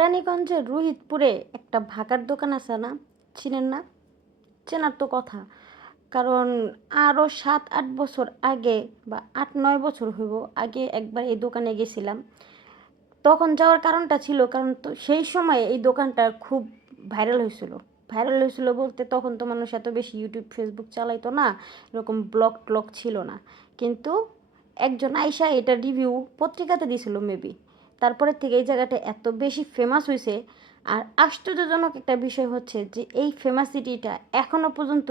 কেরানীগঞ্জের রোহিতপুরে একটা ভাগার দোকান আছে না? চিনেন না? চেনার তো কথা। কারণ আরও ৭-৮ বছর আগে বা ৮-৯ বছর হইব আগে একবার এই দোকানে গেছিলাম। তখন যাওয়ার কারণটা ছিল কারণ তো সেই সময় এই দোকানটা খুব ভাইরাল হয়েছিল। ভাইরাল হয়েছিল বলতে তখন তো মানুষ এত বেশি ইউটিউব ফেসবুক চালাইতো না, এরকম ব্লগ ট্লগ ছিল না। কিন্তু একজন আইসা এটা রিভিউ পত্রিকাতে দিছিল মেবি। তারপরে থেকে এই জায়গাটা এত বেশি ফেমাস হয়েছে। আর আশ্চর্যজনক একটা বিষয় হচ্ছে যে এই ফেমাসিটিটা এখনো পর্যন্ত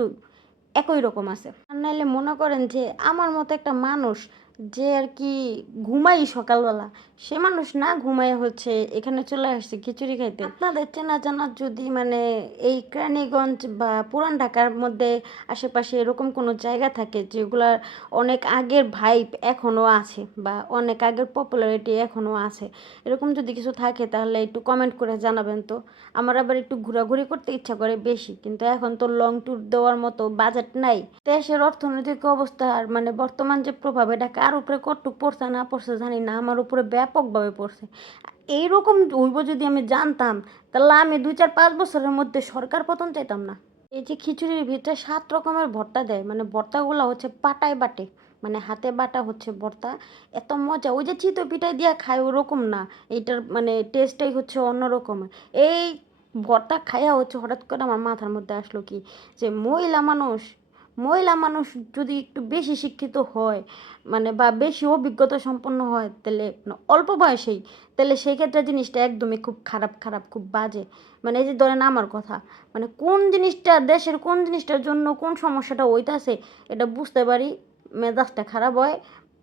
একই রকম আছে। আর নাইলে মনে করেন যে আমার মতো একটা মানুষ যে আর কি ঘুমাই সকালবেলা, সে মানুষ না ঘুমায় হচ্ছে এখানে চলে আসছে খিচুড়ি খাইতে। আপনাদের চেনা জানার যদি মানে এই কেরানীগঞ্জ বা পুরান ঢাকার মধ্যে আশেপাশে এরকম কোনো জায়গা থাকে যেগুলার অনেক আগের ভাইব এখনও আছে বা অনেক আগের পপুলারিটি এখনও আছে, এরকম যদি কিছু থাকে তাহলে একটু কমেন্ট করে জানাবেন তো। আমার আবার একটু ঘোরাঘুরি করতে ইচ্ছা করে বেশি, কিন্তু এখন তো লং ট্যুর দেওয়ার মতো বাজেট নাই। দেশের অর্থনৈতিক অবস্থা আর মানে বর্তমান যে প্রভাব, এটা কার উপরে কতটুক পড়ছে না পড়ছে জানি না, আমার উপরে ব্যাপকভাবে পড়ছে। এইরকম হইব যদি আমি জানতাম, তাহলে আমি 2-4-5 বছরের মধ্যে সরকার পতন চাইতাম না। এই যে খিচুড়ির ভিতরে 7 রকমের ভর্তা দেয়, মানে ভর্তাগুলো হচ্ছে পাটায় বাটে, মানে হাতে বাটা হচ্ছে ভর্তা। এত মজা, ওই যে চিতই পিঠায় দিয়া খায় ওরকম না, এইটার মানে টেস্টটাই হচ্ছে অন্যরকম। এই ভর্তা খাইয়া হচ্ছে হঠাৎ করে আমার মাথার মধ্যে আসলো কি, যে মহিলা মানুষ যদি একটু বেশি শিক্ষিত হয়, মানে বা বেশি অভিজ্ঞতা সম্পন্ন হয়, তাহলে মানে অল্প বয়সেই, তাহলে সেই ক্ষেত্রে জিনিসটা একদমই খুব খারাপ খারাপ খুব বাজে। মানে এই যে ধরেন আমার কথা, মানে কোন জিনিসটা দেশের কোন জিনিসটার জন্য কোন সমস্যাটা হইতাছে এটা বুঝতে পারি, মেজাজটা খারাপ হয়,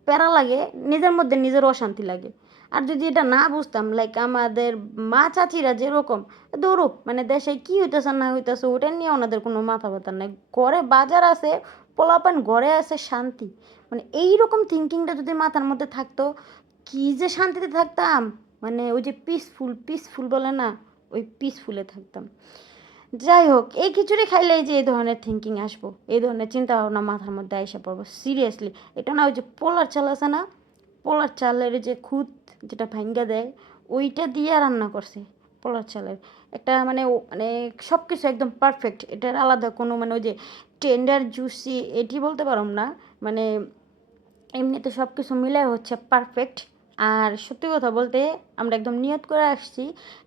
প্যারা লাগে, নিজের মধ্যে নিজের অশান্তি লাগে। আর যদি এটা না বুঝতাম, লাইক আমাদের মা চাচিরা যেরকম দৌড়ুক, মানে দেশে কি হইতেছে না হইতেছে ওটা নিয়ে ওনাদের কোনো মাথা ব্যথা নেই, ঘরে বাজার আছে, পোলাপান ঘরে আছে, শান্তি। মানে এইরকম থিঙ্কিংটা যদি মাথার মধ্যে থাকতো, কি যে শান্তিতে থাকতাম। মানে ওই যে পিসফুল পিসফুল বলে না, ওই পিসফুলে থাকতাম। যাই হোক, এই খিচুড়ি খাইলেই যে এই ধরনের থিঙ্কিং আসবো, এই ধরনের চিন্তা ভাবনা মাথার মধ্যে আইসা পড়বো সিরিয়াসলি। এটা না ওই যে পোলার চাল আছে না, পোলার চালের যে খুদ যেটা ভাঙ্গা দেয়, ওইটা দিয়ে রান্না করছে পোলার চালের। একটা মানে মানে সব কিছু একদম পারফেক্ট, এটার আলাদা কোনো মানে ওই যে টেন্ডার জুসি এটি বলতে পারম না, মানে এমনিতে সব কিছু মিলাই হচ্ছে পারফেক্ট। আর সত্যি কথা বলতে আমরা একদম নিয়ত করে আসছি,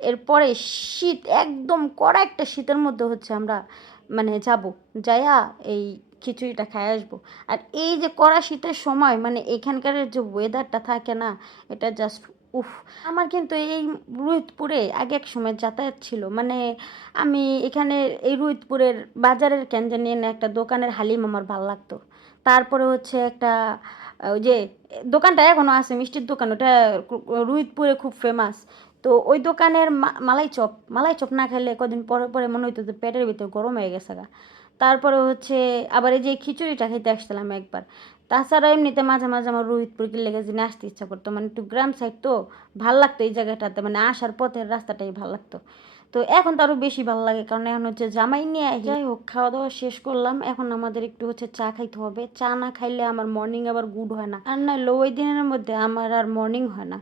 এরপরে শীত একদম কড়া একটা শীতের মধ্যে হচ্ছে আমরা মানে যাব, যাইয়া এই খিচুড়িটা খাই আসবো। আর এই যে কড়া শীতের সময় মানে এখানকার যে ওয়েদারটা থাকে না, এটা জাস্ট উফ। আমার কিন্তু এই রোহিতপুরে আগে এক সময় যাতায়াত ছিল, মানে আমি এখানে এই রোহিতপুরের বাজারের কেন জানি না একটা দোকানের হালিম আমার ভালো লাগতো। তারপরে হচ্ছে একটা ওই যে দোকানটা এখনও আছে, মিষ্টির দোকান, ওটা রোহিতপুরে খুব ফেমাস। তো ওই দোকানের মালাই চপ না খেলে কদিন পরে পরে মনে হইতো যে পেটের ভিতরে গরম হয়ে গেছে গা। তারপরে হচ্ছে আবার এই যে খিচুড়িটা খেতে আসছিলাম একবার। তাছাড়া এমনিতে মাঝে মাঝে আমার রোহিতপুর লেগে যিনি আসতে ইচ্ছা করতো, মানে একটু গ্রাম সাইড তো, ভাল লাগতো এই জায়গাটাতে, মানে আসার পথের রাস্তাটাই ভাল লাগতো। তো এখন তো আরও বেশি ভালো লাগে কারণ এখন হচ্ছে জামাই নিয়ে আসি। যাই হোক, খাওয়া দাওয়া শেষ করলাম, এখন আমাদের একটু হচ্ছে চা খাইতে হবে। চা না খাইলে আমার মর্নিং আবার গুড হয় না, আর নাহলে ওই দিনের মধ্যে আমার আর মর্নিং হয় না।